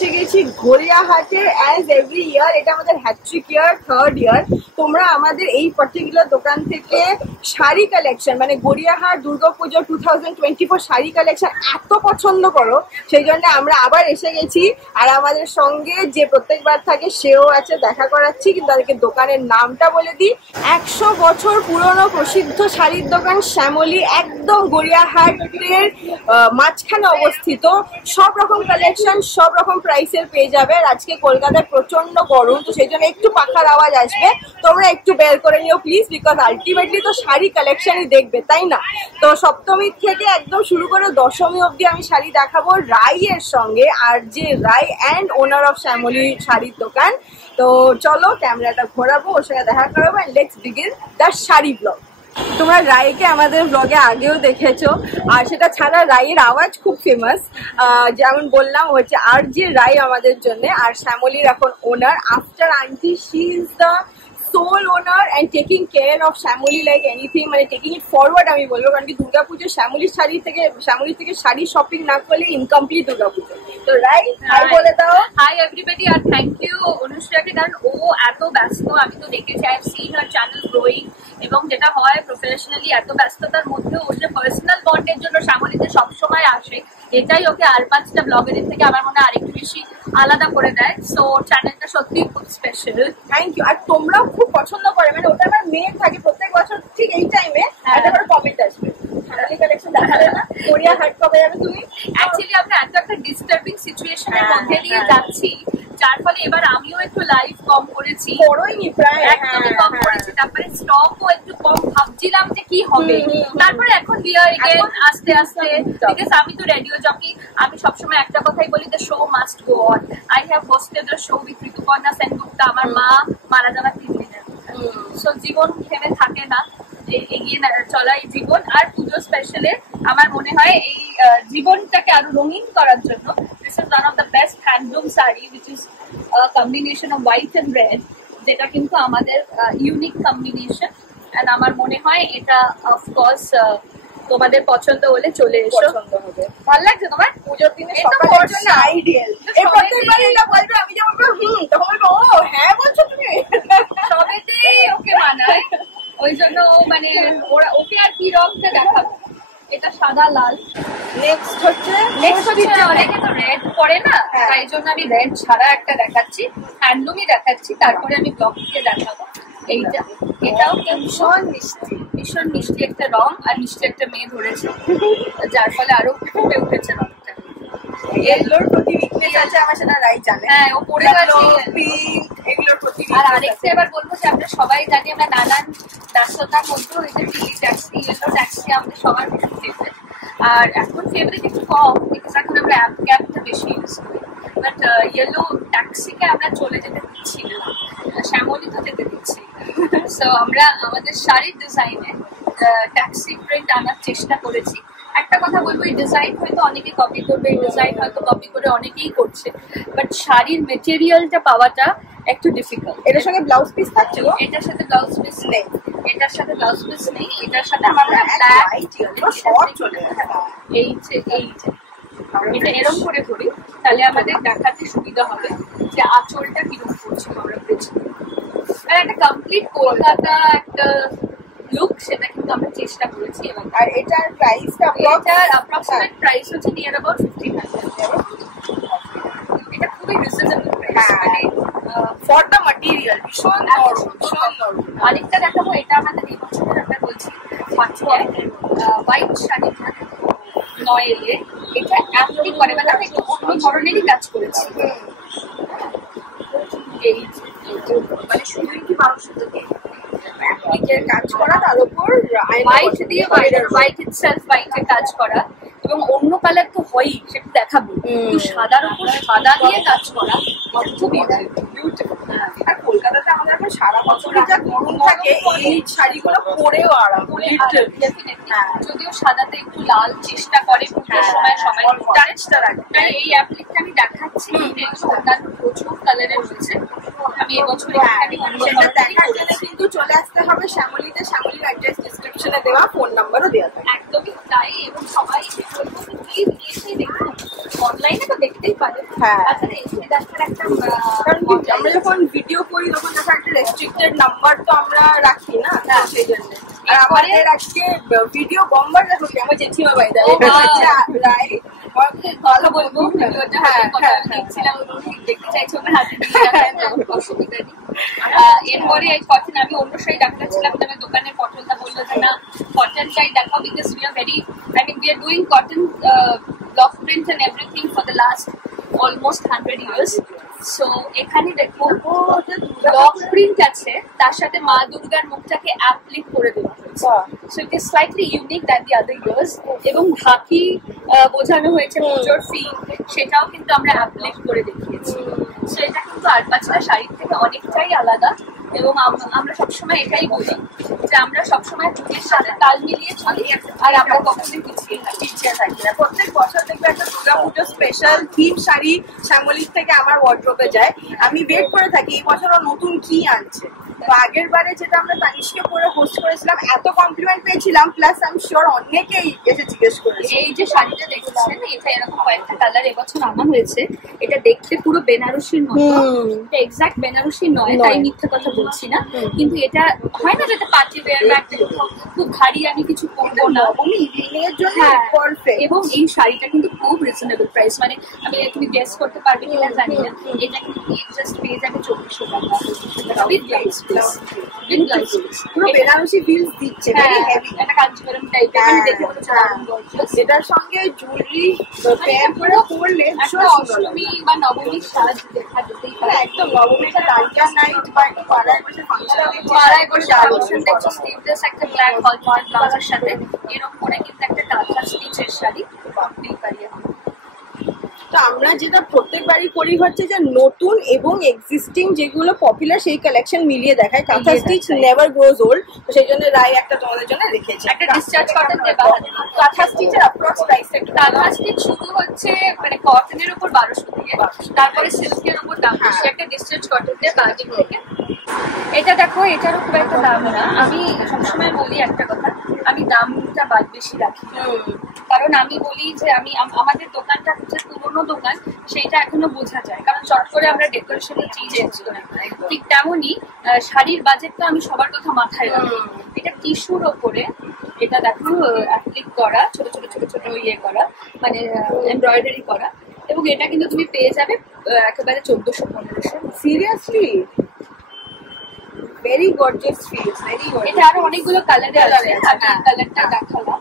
এসে গেছি গড়িয়াহাটে as every year. এটা আমাদের হ্যাট্রিক ইয়ার, 3rd ইয়ার। তোমরা আমাদের এই পার্টিকুলার দোকান থেকে শাড়ি কালেকশন, মানে গড়িয়াহাট দুর্গাপুজো 2024 শাড়ি কালেকশন এত পছন্দ করো, সেই জন্য আমরা আবার এসে গেছি। আর আমাদের সঙ্গে যে প্রত্যেকবার থাকে সেও আছে, দেখা করাচ্ছি। কিন্তু তাদেরকে দোকানের নামটা বলে দিই। 100 বছর পুরনো প্রসিদ্ধ শাড়ির দোকান শ্যামলী, একদম গড়িয়াহাটের মাঝখানে অবস্থিত। সব রকম কালেকশন, সব রকম প্রাইসের পেয়ে যাবে। আর আজকে কলকাতায় প্রচন্ড গরম, তো সেই জন্য একটু পাখার আওয়াজ আসবে, তোমরা একটু বের করে নিও প্লিজ, বিকজ আলটিমেটলি তো শাড়ি কালেকশনই দেখবে, তাই না? তো সপ্তমী থেকে একদম শুরু করে দশমী অবধি আমি শাড়ি দেখাবো রাইয়ের সঙ্গে, আর যে রাই অ্যান্ড ওনার অফ শ্যামলী শাড়ির দোকান। তো চলো ক্যামেরাটা ঘোরাবো, ওর সঙ্গে দেখা করাবো, and let's begin the sari blog. তোমরা রাইকে আমাদের ব্লগে আগেও দেখেছো, আর সেটা ছাড়া রাইয়ের আওয়াজ খুব ফেমাস। যেমন বললাম হচ্ছে আর যে রাই আমাদের জন্য, আর শ্যামলীর এখন ওনার। After aunty, she is the sole owner and taking care of Shyamali like anything, মানে টেকিং ইট ফরওয়ার্ড আমি বলবো। কারণ কি দুর্গাপুজো শ্যামলীর থেকে শাড়ি শপিং না করলে ইনকমপ্লিট দুর্গাপুজো। তো রাই হাই বলে দাও। হাই এভরিবডি, আর থ্যাংক ইউ অনুশ্রাকে, কারণ ও এত ব্যস্ত। আমি তো দেখেছি, I have seen her channel growing, এবং যেটা হয় প্রফেশনালি এত ব্যস্ততার মধ্যে ও যে পার্সোনাল বন্ডের জন্য শ্যামলীতে সবসময় আসে, এটাই ওকে আর 5টা ব্লগারের থেকে আমার মনে হয় আরেকটু বেশি আলাদা করে দেয়। সো চ্যানেলটা সত্যি খুব স্পেশাল। Thank you. আর তোমরাও খুব পছন্দ করে, মানে ওটা আমার মেয়ে থাকে প্রত্যেক বছর ঠিক এই টাইমে একটা করে কমেন্ট আসবে, শাড়ি কালেকশন দেখালে না, গড়িয়াহাট কবে যাবে তুমি? অ্যাকচুয়ালি আমরা এত একটা ডিস্টার্বিং সিচুয়েশনের মধ্যে দিয়ে যাচ্ছি, যার ফলে এবার আমিও একটু লাইভ কম করেছি, বড়ইনি প্রায় একদমই কম করেছি। তারপরে স্টকও একটু কম, ভাবছিলাম যে কি হবে, তারপরে এখন ডিয়ার এগেন আস্তে আস্তে, বিকজ আমি তো রেডিও জকি। আমি সবসময় একটা কথাই বলি, the show must go on. I have hosted the show with Rituparna Sengupta. আমার মা মারা যাওয়ার 3 দিনের, সো জীবন থেমে থাকে না, এগিয়ে চলাই জীবন। আর পুজো স্পেশালে আমার মনে হয় এই জীবনটাকে আরো রঙিন করার জন্য this is one of the best handloom sari, which is combination of white and red, যেটা কিন্তু আমাদের ইউনিক কম্বিনেশন। এন্ড আমার মনে হয় এটা অফকোর্স তোমাদের পছন্দ হলে চলে এসো, পছন্দ হবে। ভালো লাগছে তোমার? পুজোর দিনে সকালের জন্য আইডিয়াল। এই প্রত্যেকবার এটা বলবে, আমি যেমন তখন বলবো ও হ্যাঁ বলছো তুমি, সবেতেই ওকে মানায়। ওই জন্য মানে ওকে আর কি রংটা দেখাবো, এটা সাদা লাল। নেক্সট হচ্ছে অনেকে তো রেড পরে না, তাই জন্য আমি রেড ছাড়া একটা দেখাচ্ছি, হ্যান্ডলুমই দেখাচ্ছি, তারপরে আমি ব্লক দিয়ে দেখাবো এইটা। এটাও ভীষণ মিষ্টি, ভীষণ মিষ্টি একটা রং, আর মিষ্টি একটা মেয়ে ধরেছে, যার ফলে আরো ফুটে উঠেছে রংটা। এগুলোর প্রতি উইকনেস আছে আমার, সেটা রাই জানে। হ্যাঁ, ও পরে গেছে পিঙ্ক, এগুলোর প্রতি। আর আরেকটা এবার বলবো যে আমরা সবাই জানি, আমরা নানান ব্যস্ততার মধ্যেও এই যে টিলি ট্যাক্সি, ইয়েলো ট্যাক্সি আমাদের সবার ভীষণ ফেভারিট। আর এখন ফেভারিট একটু কম, বিকজ এখন আমরা অ্যাপ ক্যাবটা বেশি ইউজ করি, বাট ইয়েলো ট্যাক্সিকে আমরা চলে যেতে দিচ্ছি না, শ্যামলী তো যেতে দিচ্ছি। সো আমরা আমাদের শাড়ির ডিজাইনে ট্যাক্সি প্রিন্ট আনার চেষ্টা করেছি। একটা কথা বলবো, এই ডিজাইন হয়তো অনেকে কপি করবে, এই ডিজাইন হয়তো কপি করে অনেকেই করছে, বাট শাড়ির মেটেরিয়ালটা পাওয়াটা একটু ডিফিকাল্ট। এটার সঙ্গে ব্লাউজ পিস থাকছিল? এটার সাথে ব্লাউজ পিস নেই, এটার সাথে ব্লাউজ পিস নেই। এটার সাথে আমরা এটা এরকম করে করি, তাহলে আমাদের দেখাতে সুবিধা হবে যে আঁচলটা কিরকম করছিল আমরা পেছনে। আর একটা কমপ্লিট কলকাতা একটা লুক, সেটা কিন্তু আমরা চেষ্টা করেছি। এবং আর এটার প্রাইসটা, এটার অ্যাপ্রক্সিমেট প্রাইস হচ্ছে নিয়ার অ্যাবাউট 1500। এটা খুবই রিজনেবল প্রাইস, মানে ফর দ্য ম্যাটেরিয়াল ভীষণ নরম। আরেকটা দেখাবো, এটা আমাদের এই বছরের আমরা বলছি হোয়াইট শাড়ি নয়েলে, এটা অ্যাপ্লিক করে, মানে আমরা একটু অন্য ধরনেরই কাজ করেছি। এই মানে শুধুই কি মানুষের অ্যাপ্লিকের কাজ করা, তার উপর হোয়াইট দিয়ে হোয়াইট ইটসেলফ হোয়াইটে কাজ করা, এবং অন্য কালার তো হয়ই, সেটা দেখাবো, কিন্তু সাদার উপর সাদা দিয়ে কাজ করা খুবই বিউটিফুল। আর কলকাতাতে আমাদের এখন সারা বছর যা গরম থাকে, এই শাড়িগুলো পরেও আরাম। যদিও সাদাতে একটু লাল চেষ্টা করে পুজোর সময় সবাই টাচটা রাখে, তাই এই অ্যাপ্লিকটা আমি দেখাচ্ছি। অন্যান্য প্রচুর কালারের রয়েছে, আমি এবছর দেখার জন্য কিন্তু চলে আসতে হবে শ্যামলীতে। শ্যামলীর অ্যাড্রেস ডিসক্রিপশনে দেওয়া, ফোন নাম্বারও দেওয়া থাকে। একদমই তাই, এবং সবাই বলবো প্লিজ এসে দেখুন, অনলাইনে তো দেখতেই পারে। হ্যাঁ। তাছাড়া এসে দেখার একটা কারণ কি আমরা যখন ভিডিও করি তখন দেখা একটা রেস্ট্রিক্টেড নাম্বার তো আমরা রাখি না, সেই জন্য। আর আমাদের আজকে ভিডিও বম্বার দেখো আমার জেঠিমা ভাই রাই কথা বলবো ভিডিওটা, কথা দেখছিলাম, দেখতে চাইছি ওকে হাতে দিয়ে, অসুবিধা নেই। এরপরে কটন আমি অন্য শাড়ি দেখাচ্ছিলাম, তবে দোকানের পটলটা বললো যে না কটন শাড়ি দেখাও, because we are very, I mean we are doing cotton block print and everything for the last almost 100 years. So এখানে দেখো ব্লক প্রিন্ট আছে, তার সাথে মা দুর্গার মুখটাকে অ্যাপ্লিক করে দেওয়া হয়েছে। So it is slightly unique than the other years. এবং ঢাকি বোঝানো হয়েছে পুজোর ফিল, সেটাও কিন্তু আমরা অ্যাপ্লিক করে দেখিয়েছি। সো এটা কিন্তু আরবাজটা শাড়ির থেকে অনেকটাই আলাদা। এবং আমরা সবসময় এটাই বলি যে আমরা সবসময় পুজোর সাথে তাল মিলিয়ে চলি, আর আমরা কখনোই পিছিয়ে থাকি না। প্রত্যেক বছর দেখবে একটা দুর্গা পুজো স্পেশাল থিম শাড়ি শ্যামলির থেকে আমার ওয়ার্ড্রোবে যায়। আমি ওয়েট করে থাকি এই বছর নতুন কি আনছে। তো আগের বারে যেটা আমরা তানিশকে পরে হোস্ট করেছিলাম, এত কমপ্লিমেন্ট পেয়েছিলাম, প্লাস আমি শিওর অনেকেই এসে জিজ্ঞেস করেছে। এই যে শাড়িটা দেখছেন, এটা এরকম কয়েকটা কালার এবছর আনা হয়েছে। এটা দেখতে পুরো বেনারসির মতো, এটা এক্সাক্ট বেনারসি নয়, তাই মিথ্যা কথা বলছি না। কিন্তু এটা হয় না যেটা পার্টি ওয়্যার বা একটা খুব ভারী আমি কিছু পরবো না, ইভিনিংয়ের জন্য পারফেক্ট। এবং এই শাড়িটা কিন্তু খুব রিজনেবল প্রাইস, মানে আমি তুমি গেস করতে পারবে কিনা জানি না, এটা কিন্তু জাস্ট পেয়ে যাবে 2400 টাকা উইথ ব্লাউজ পিস। পুরো বেনারসি ফিলস দিচ্ছে, একটা কাঞ্জিভরম টাইপের, মানে দেখে মনে হচ্ছে দারুণ গর্জিয়াস। এটার সঙ্গে জুয়েলারি পেয়ার করে পরলে একটা অষ্টমী বা নবমীর সাজ দেখা যেতেই পারে। একদম নবমীটা ডান্ডা নাইট বা একটু পাড়ায় বসে পাড়ায় বসে ফাংশন দেখছো, স্লিভলেস একটা ব্ল্যাক হলমার্ক ব্লাউজের সাথে এরকম করে কিন্তু একটা টাকা স্টিচের শাড়ি করতেই পারি। তো আমরা যেটা প্রত্যেকবারই করি হচ্ছে যে নতুন এবং এক্সিস্টিং যেগুলো পপুলার সেই কালেকশন মিলিয়ে দেখায়। কাঁথা স্টিচ নেভার গ্রোজ ওল্ড, তো সেই জন্য রাই একটা তোমাদের জন্য রেখেছে। একটা ডিসচার্জ কটন দেবা। কাঁথা স্টিচের অ্যাপ্রক্স প্রাইস একটু। কাঁথা স্টিচ শুরু হচ্ছে মানে কটনের উপর 1200 দিয়ে, তারপরে সিল্কের উপর দাম বেশি। একটা ডিসচার্জ কটন দিয়ে বাজিক থেকে এটা দেখো, এটারও খুব একটা দাম না। আমি সবসময় বলি একটা কথা, আমি দামটা বাদ বেশি রাখি, কারণ আমি বলি যে আমি আমাদের দোকানটা হচ্ছে পুরোনো দোকান, সেইটা এখনো বোঝা যায়, কারণ চট করে আমরা ডেকোরেশনের চিজ এনছি না। ঠিক তেমনই শাড়ির বাজেটটা আমি সবার কথা মাথায় রাখি। এটা টিস্যুর ওপরে, এটা দেখো অ্যাপ্লিক করা, ছোট ছোট ছোট ছোট ইয়ে করা, মানে এমব্রয়ডারি করা, এবং এটা কিন্তু তুমি পেয়ে যাবে একেবারে 1400-1500। Seriously very gorgeous feels, very gorgeous. এটা আরো অনেকগুলো কালারে আছে, আমি কালারটা দেখালাম।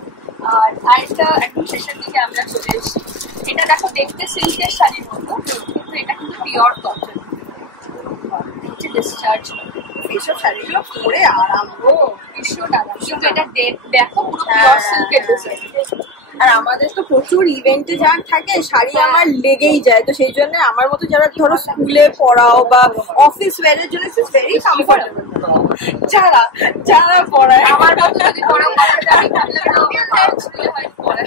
আর আরেকটা একদম শেষের দিকে আমরা চলে এসেছি। এটা দেখো দেখতে সিল্কের শাড়ির মতো, কিন্তু এটা কিন্তু পিওর কটন, হচ্ছে ডিসচার্জ। এইসব শাড়িগুলো পরে আরাম গো, ভীষণ আরাম। কিন্তু এটা দেখো পুরো পিওর সিল্কের ডিজাইন। আর আমাদের তো প্রচুর ইভেন্টে যা থাকে শাড়ি আমার লেগেই যায়, তো সেই জন্য আমার মতো যারা ধরো স্কুলে পড়াও বা অফিস ওয়্যারের জন্য ইটস ভেরি কমফোর্টেবল। যারা যারা পড়ায় আমার মতো যদি পড়াও, আমি ভাবলাম স্কুলে হয়তো পড়ায়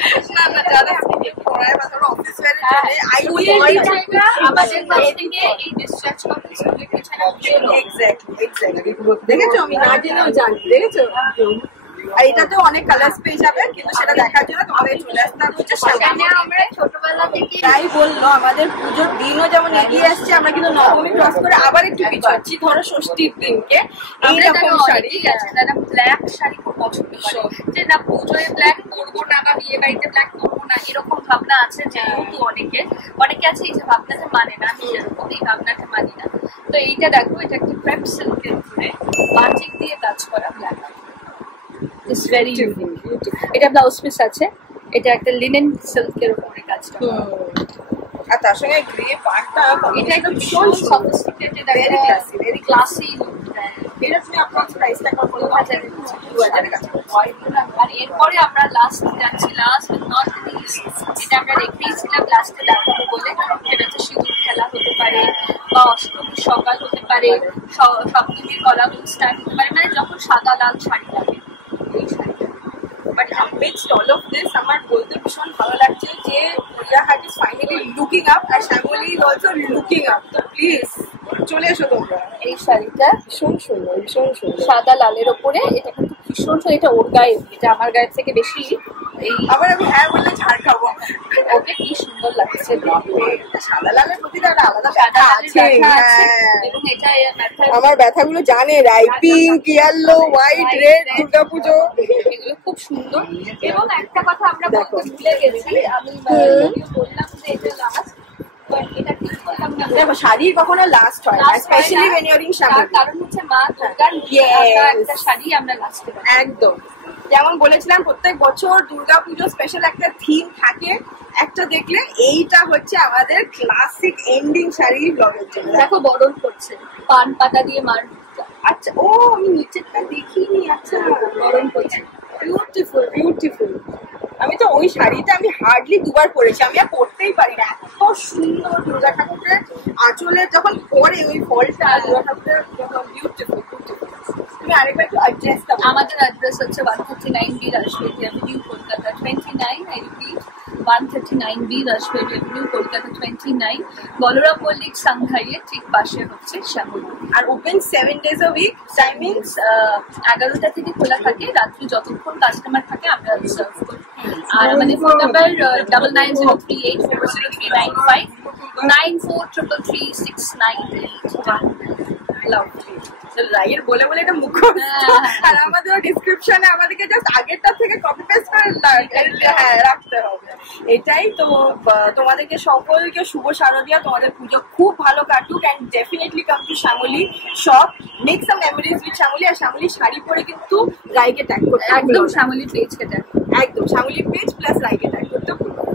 না, যারা পড়ায় বা ধরো অফিস ওয়্যারের জন্য আমাদের কাছ থেকে এই ডিসচার্জ কটন সিল্কের পিছনে এক্স্যাক্টলি দেখেছো, আমি না জেনেও জানি, দেখেছো। আর এটাতেও অনেক কালার্স পেয়ে যাবে, কিন্তু সেটা দেখার জন্য তোমাদের চলে আসতে হচ্ছে সামনে। আমরা ছোটবেলা থেকে তাই বললো আমাদের পুজোর দিনও যেমন এগিয়ে আসছে, আমরা কিন্তু নবমী ক্রস করে আবার একটু পিছাচ্ছি ধরো ষষ্ঠীর দিনকে। এইরকম শাড়ি আছে যারা ব্ল্যাক শাড়ি খুব পছন্দ করে, যে না পুজোয় ব্ল্যাক পরবো না বা বিয়ে বাড়িতে ব্ল্যাক পরবো না, এরকম ভাবনা আছে। যেহেতু অনেকে আছে এই যে ভাবনাটা মানে না, আমি এরকম এই ভাবনাটা মানি না। তো এইটা দেখো, এটা একটা ক্রেপ সিল্কের উপরে বাটিক দিয়ে কাজ করা ব্ল্যাক, ইটস ভেরি ইউনিক। এটা ব্লাউজ পিস আছে, এটা একটা লিনেন সিল্কের উপরে কাজটা, আর তার সঙ্গে গ্রে পাড়টা, এটা একদম ভীষণ সফিস্টিকেটেড, ভেরি ক্লাসি লুক দেয়। এটা তুমি অ্যাপ্রক্স প্রাইসটা কত বলো? 2000 কাছে। আর এরপরে আমরা লাস্ট যাচ্ছি, লাস্ট নট লিস্ট, এটা আমরা রেখেইছিলাম লাস্টে দেখাবো বলে। সেটা হচ্ছে সিঁদুর খেলা হতে পারে, বা অষ্টমীর সকাল হতে পারে, সপ্তমীর কলাগুন স্টার্ট হতে পারে, মানে যখন সাদা লাল শাড়ি লাগে এই শাড়িটা। But amidst all of this আমার বলতে ভীষণ ভালো লাগছে যে Gariahat is finally looking up, আর Shyamali is also looking up. তো প্লিজ চলে এসো তোমরা। এই শাড়িটা ভীষণ সুন্দর, ভীষণ সুন্দর। সাদা লালের ওপরে, এটা কিন্তু ভীষণ, এটা ওর গায়ে, এটা আমার গায়ের থেকে বেশি এই আবার আমি হ্যাঁ বললে ঝাড় খাবো। ওকে কি সুন্দর লাগছে, সাদা লালের প্রতি একটা আলাদা সাদা ব্যথা লালের আছে। ব্যথা আছে, হ্যাঁ। এবং এটা আমার ব্যথাগুলো জানে, pink, yellow, white, red, Durga Puja এগুলো খুব সুন্দর। এবং একটা কথা আমরা বলতে ভুলে গেছি, আমি বললাম যে এটা লাস্ট, এটা ঠিক বললাম না। দেখো শাড়ি কখনো লাস্ট হয় না, specially when you're in Shamoli। কারণ হচ্ছে মা দুর্গার একটা শাড়ি আমরা লাস্টে একদম যেমন বলেছিলাম প্রত্যেক বছর দুর্গাপুজো স্পেশাল একটা থিম থাকে, একটা দেখলে এইটা হচ্ছে আমাদের ক্লাসিক এন্ডিং শাড়ি ব্লগের জন্য। দেখো বরণ করছে পান পাতা দিয়ে মার। আচ্ছা ও আমি নিচেরটা দেখিনি। আচ্ছা বরণ করছে, বিউটিফুল বিউটিফুল। আমি তো ওই শাড়িটা আমি হার্ডলি দুবার পরেছি, আমি আর পরতেই পারি না, এত সুন্দর দুর্গা ঠাকুরের আঁচলে যখন পরে ওই ফলটা দুর্গা ঠাকুরের বিউটিফুল বিউটিফুল। তুমি আরেকবার একটু অ্যাড্রেস দাও। আমাদের অ্যাড্রেস হচ্ছে 139B Rajbari avenue, Kolkata 29। I repeat 139B Rajbari avenue, Kolkata 29। Balaram Mallick সংঘাইয়ের ঠিক পাশে হচ্ছে শ্যামলী। আর open 7 days a week, timings 11টা থেকে খোলা থাকে, রাত্রি যতক্ষণ কাস্টমার থাকে আমরা সার্ভ করি। আর আমাদের ফোন নাম্বার 9903840395 94333698। রাইয়ের বলে বলে এটা মুখস্থ, আর আমাদের ডিসক্রিপশনে আমাদেরকে জাস্ট আগেরটা থেকে কপি পেস্ট করে হ্যাঁ রাখতে হবে। এটাই তো, তোমাদেরকে সকলকে শুভ শারদিয়া, তোমাদের পুজো খুব ভালো কাটুক, and definitely come to Shyamali shop, make some memories with Shyamali. আর শ্যামলী শাড়ি পরে কিন্তু রাইকে ট্যাগ করতে একদম শ্যামলী পেজ কেটে, একদম শ্যামলী পেজ প্লাস রাইকে ট্যাগ করতে ভুলবো না।